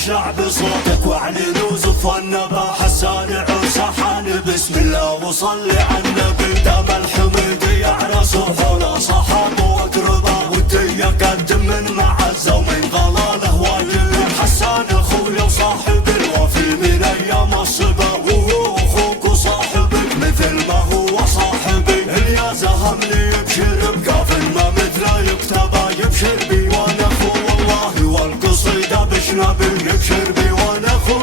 الشعب صوتك واعلن وزف النبا. حسان عسحان بسم الله وصلي على النبي. دام الحميد يعرس وحول صحابه واقربه، ودي اقدم من معزه ومن ضلاله واجب. حسان اخوي وصاحبي الوفي من ايام الصبا، وهو اخوك وصاحبك مثل ما هو صاحبي. اللي زهمني يبشر بقافل ما مثله يكتبه، يبشر بي وانا اخو والله والقصيده بشنبي. يبشر بي وانا اخو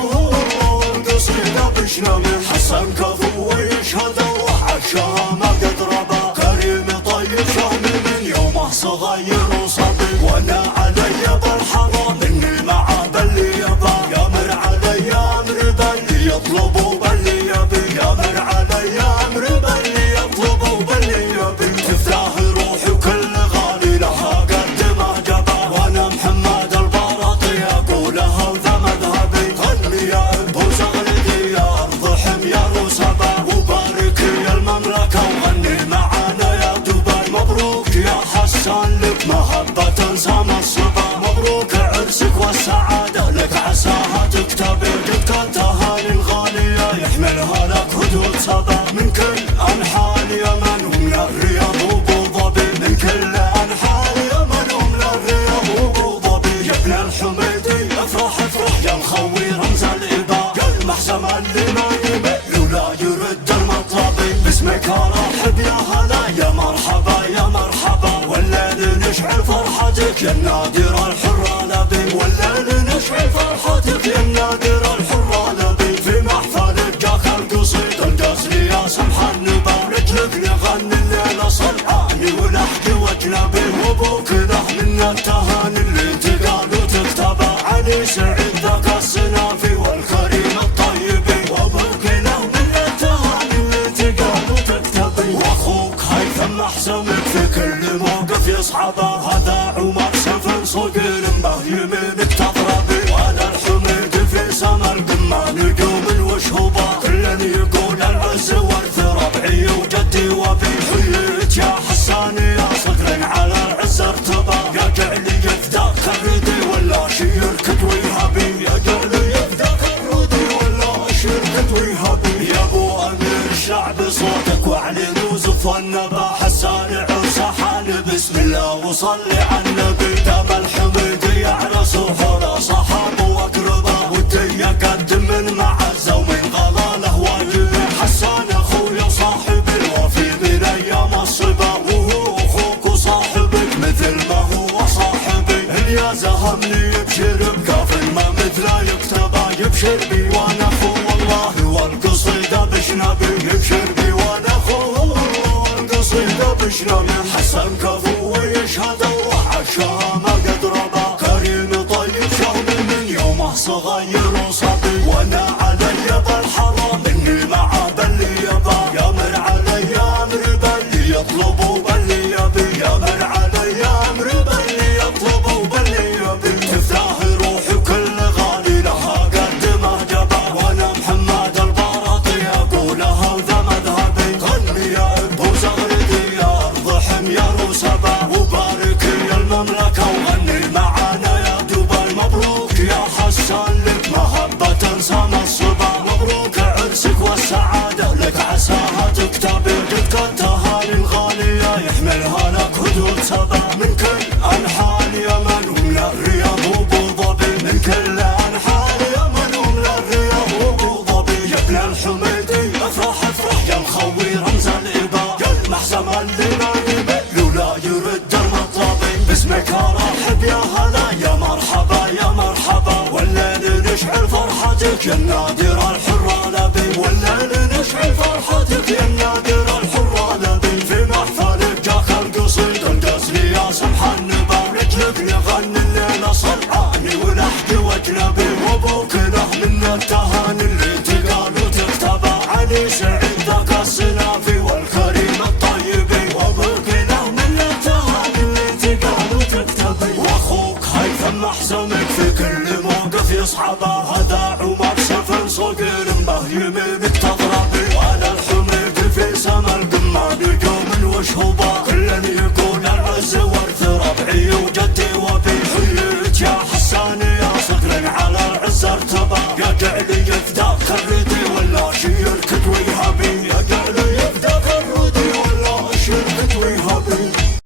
والقصيده بشنبي. حسن كفو ويشهد الله عشاها ما قد ربا، كريم طيب شهمي من يومه صغير وصبي. وانا علي بالحرام مني معاه باللي يبا، يامر علي امر باللي يطلب وباللي يبي. يامر علي امر باللي يطلب وباللي يبي. تفتح روحي وكل غالي لها قدمه جبا، وانا محمد البراطي اقولها وذا مذهبي. غني يا ابو زغلدي يا ارض حمير وسبا، وبارك يا المملكه وغني معانا يا دبي. مبروك يا حسان لك مهبه سما الصبا، مبروك عرسك والسعاده لك عساها تكتبي. قد كانت تهاني الغاليه يحملها لك هدوء سبا، من كل انحاء اليمن ومن الرياض وابو ظبي. من كل انحاء اليمن ومن الرياض وابو ظبي. يا ابن الحميدي افرح افرح يا الخوي رمز الاباء، يا المحسم اللي ما يمل ولا يرد المطلبي. باسمك ارحب يا هلا يا مرحبا يا مرحبا، والليل نشعل فرحتك يا النادر الحر لبي. والليل نشعل فرحتك يا النادر الحر لبي. في محفلك جاك القصيد القصري يا سمح النبا، رجلك نغني الليله صلعاني ونحكي واجنبي. وابوك له من التهاني اللي تقال وتكتبه، علي سعيد ذاك السنافي والكريم الطيبي. وابوك له من التهاني اللي تقال وتكتبي. واخوك هيثم محسمك في كل موقف يصحبه، هذا عمر سفر صقيل به يمينك تضربي. وانا الحميد في سما القمه نجوم وشهوبه، كل يقول العز وارث ربعي وجدي وبي. حييت يا حسان يا صقر على العز ارتبى، يا جعلي يفداك الردي ولا شيرك ويهبي. يا جعلي يفداك الردي ولا شيرك ويهبي. يا ابو امير الشعب صوتك واعلن وزف النبا. حسان عسحان بسم الله وصلي على النبي. دام الحميد يعرس وحول صحابه واقربه، ودي اقدم من معزه ومن ضلاله واجب. حسان اخوي وصاحبي الوفي من ايام الصبا، وهو اخوك وصاحبك مثل ما هو صاحبي. اللي زهمني يبشر بقافل ما مثله يكتبه، يبشر بي وانا اخو والله والقصيده بشنبي. يبشر بي وانا اخو والقصيده بشنبي. حسن كفو ويشهد الله عشاها ما قد ربا، كريم طيب شهمي من يومه صغير وصبي. وانا علي بالحرام مني معاه باللي يبا، يامر علي امر باللي يطلب وباللي يبي. يامر علي امر باللي يطلب وباللي يبي. تفتح روحي وكل غالي لها قدمه جبا، وانا محمد البراطي اقولها وذا مذهبي. غني يا ابو زغلدي يا ارض حمير وسبا، وبارك يا المملكه وغني معانا يا دبي. مبروك يا حسان لك مهبه سما الصبا، مبروك عرسك والسعاده لك عساها تكتبي. قد كانت تهاني الغاليه يحملها لك هدوء سبا، من كل انحاء اليمن ومن الرياض وابو ظبي. من كل انحاء اليمن ومن الرياض وابو ظبي. يا ابن الحميدي افرح افرح يا الخوي رمز الاباء، يا المحسم اللي ما يمل ولا يرد المطلبي. باسمك ارحب يا هلا يا مرحبا يا مرحبا، والليل نشعل فرحتك يا النادر الحر لبي. والليل نشعل فرحتك يا النادر الحر لبي. في محفلك جاك القصيد القصري يا سمح النبا، رجلك نغني الليله صلعاني ونحكي واجنبي. وابوك له من التهاني اللي تقال وتكتبه، علي سعيد ذاك السنافي والكريم الطيبي. وابوك له من التهاني اللي تقال وتكتبي. واخوك هيثم محسمك في كل موقف يصحبه،